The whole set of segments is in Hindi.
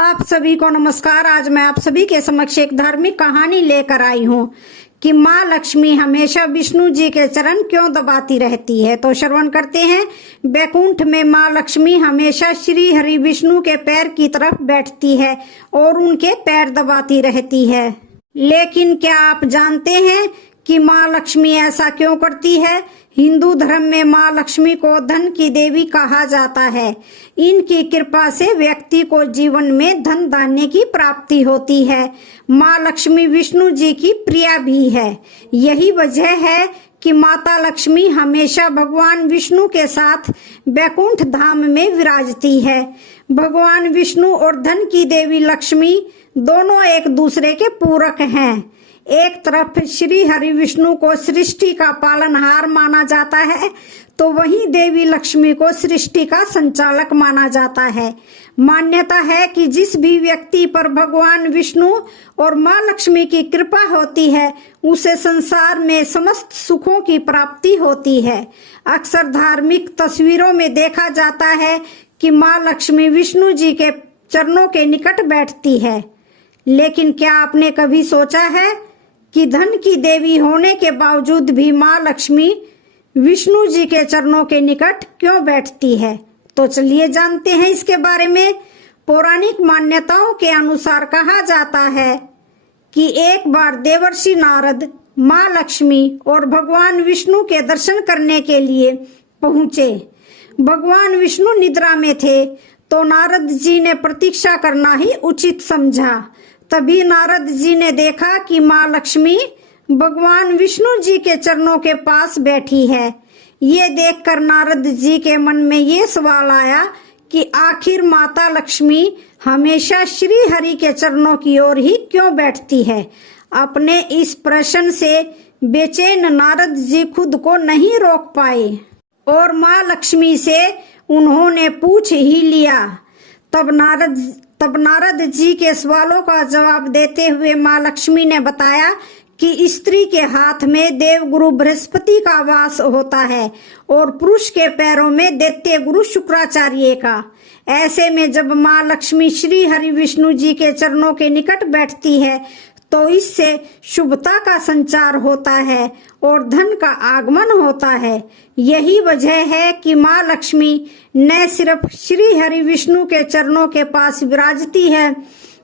आप सभी को नमस्कार। आज मैं आप सभी के समक्ष एक धार्मिक कहानी लेकर आई हूँ कि माँ लक्ष्मी हमेशा विष्णु जी के चरण क्यों दबाती रहती है। तो श्रवण करते हैं। बैकुंठ में माँ लक्ष्मी हमेशा श्री हरि विष्णु के पैर की तरफ बैठती है और उनके पैर दबाती रहती है। लेकिन क्या आप जानते हैं कि माँ लक्ष्मी ऐसा क्यों करती है? हिंदू धर्म में माँ लक्ष्मी को धन की देवी कहा जाता है। इनकी कृपा से व्यक्ति को जीवन में धन धान्य की प्राप्ति होती है। माँ लक्ष्मी विष्णु जी की प्रिया भी है। यही वजह है कि माता लक्ष्मी हमेशा भगवान विष्णु के साथ बैकुंठ धाम में विराजती है। भगवान विष्णु और धन की देवी लक्ष्मी दोनों एक दूसरे के पूरक हैं। एक तरफ श्री हरि विष्णु को सृष्टि का पालनहार माना जाता है, तो वहीं देवी लक्ष्मी को सृष्टि का संचालक माना जाता है। मान्यता है कि जिस भी व्यक्ति पर भगवान विष्णु और माँ लक्ष्मी की कृपा होती है, उसे संसार में समस्त सुखों की प्राप्ति होती है। अक्सर धार्मिक तस्वीरों में देखा जाता है कि माँ लक्ष्मी विष्णु जी के चरणों के निकट बैठती है। लेकिन क्या आपने कभी सोचा है कि धन की देवी होने के बावजूद भी माँ लक्ष्मी विष्णु जी के चरणों के निकट क्यों बैठती है? तो चलिए जानते हैं इसके बारे में। पौराणिक मान्यताओं के अनुसार कहा जाता है कि एक बार देवर्षि नारद माँ लक्ष्मी और भगवान विष्णु के दर्शन करने के लिए पहुंचे। भगवान विष्णु निद्रा में थे, तो नारद जी ने प्रतीक्षा करना ही उचित समझा। तभी नारद जी ने देखा कि माँ लक्ष्मी भगवान विष्णु जी के चरणों के पास बैठी है। ये देखकर नारद जी के मन में ये सवाल आया कि आखिर माता लक्ष्मी हमेशा श्री हरि के चरणों की ओर ही क्यों बैठती है। अपने इस प्रश्न से बेचैन नारद जी खुद को नहीं रोक पाए और माँ लक्ष्मी से उन्होंने पूछ ही लिया। तब नारद जी के सवालों का जवाब देते हुए माँ लक्ष्मी ने बताया कि स्त्री के हाथ में देव गुरु बृहस्पति का वास होता है और पुरुष के पैरों में दैत्य गुरु शुक्राचार्य का। ऐसे में जब माँ लक्ष्मी श्री हरि विष्णु जी के चरणों के निकट बैठती है, तो इससे शुभता का संचार होता है और धन का आगमन होता है। यही वजह है कि माँ लक्ष्मी न सिर्फ श्री हरि विष्णु के चरणों के पास विराजती है,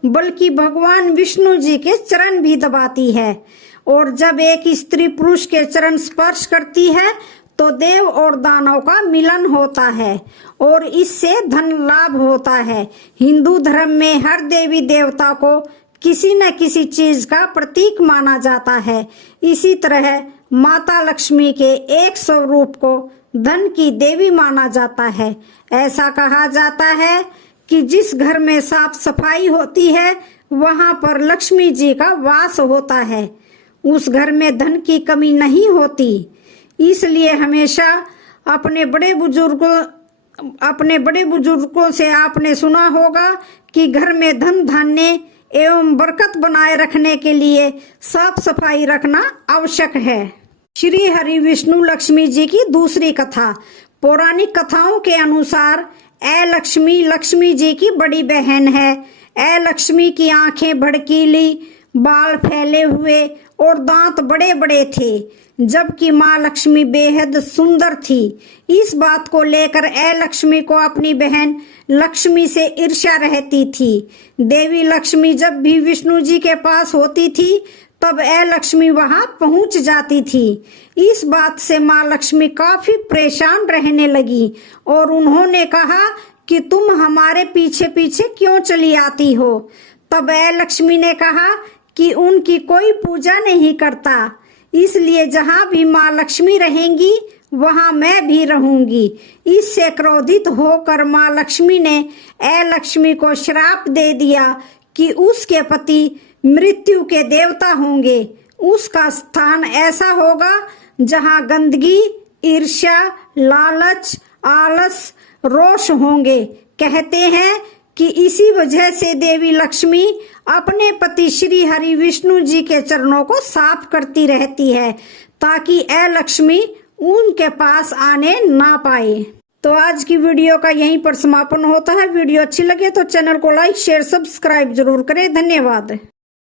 बल्कि भगवान विष्णु जी के चरण भी दबाती है। और जब एक स्त्री पुरुष के चरण स्पर्श करती है, तो देव और दानव का मिलन होता है और इससे धन लाभ होता है। हिंदू धर्म में हर देवी देवता को किसी न किसी चीज का प्रतीक माना जाता है। इसी तरह माता लक्ष्मी के एक स्वरूप को धन की देवी माना जाता है। ऐसा कहा जाता है कि जिस घर में साफ सफाई होती है, वहां पर लक्ष्मी जी का वास होता है। उस घर में धन की कमी नहीं होती। इसलिए हमेशा अपने बड़े बुजुर्गों से आपने सुना होगा कि घर में धन धान्य एवं बरकत बनाए रखने के लिए साफ सफाई रखना आवश्यक है। श्री हरि विष्णु लक्ष्मी जी की दूसरी कथा। पौराणिक कथाओं के अनुसार लक्ष्मी लक्ष्मी जी की बड़ी बहन है। लक्ष्मी की आंखें भड़कीली, बाल फैले हुए और दांत बड़े बड़े थे, जबकि माँ लक्ष्मी बेहद सुंदर थी। इस बात को लेकर लक्ष्मी को अपनी बहन लक्ष्मी से ईर्ष्या रहती थी। देवी लक्ष्मी जब भी विष्णु जी के पास होती थी, तब लक्ष्मी वहां पहुंच जाती थी। इस बात से माँ लक्ष्मी काफी परेशान रहने लगी और उन्होंने कहा कि तुम हमारे पीछे पीछे क्यों चली आती हो। तब लक्ष्मी ने कहा कि उनकी कोई पूजा नहीं करता, इसलिए जहाँ भी माँ लक्ष्मी रहेंगी वहाँ मैं भी रहूंगी। इससे क्रोधित होकर माँ लक्ष्मी ने लक्ष्मी को श्राप दे दिया कि उसके पति मृत्यु के देवता होंगे। उसका स्थान ऐसा होगा जहाँ गंदगी, ईर्ष्या, लालच, आलस, रोष होंगे। कहते हैं कि इसी वजह से देवी लक्ष्मी अपने पति श्री हरि विष्णु जी के चरणों को साफ करती रहती है, ताकि लक्ष्मी उनके पास आने ना पाए। तो आज की वीडियो का यहीं पर समापन होता है। वीडियो अच्छी लगे तो चैनल को लाइक शेयर सब्सक्राइब जरूर करें। धन्यवाद।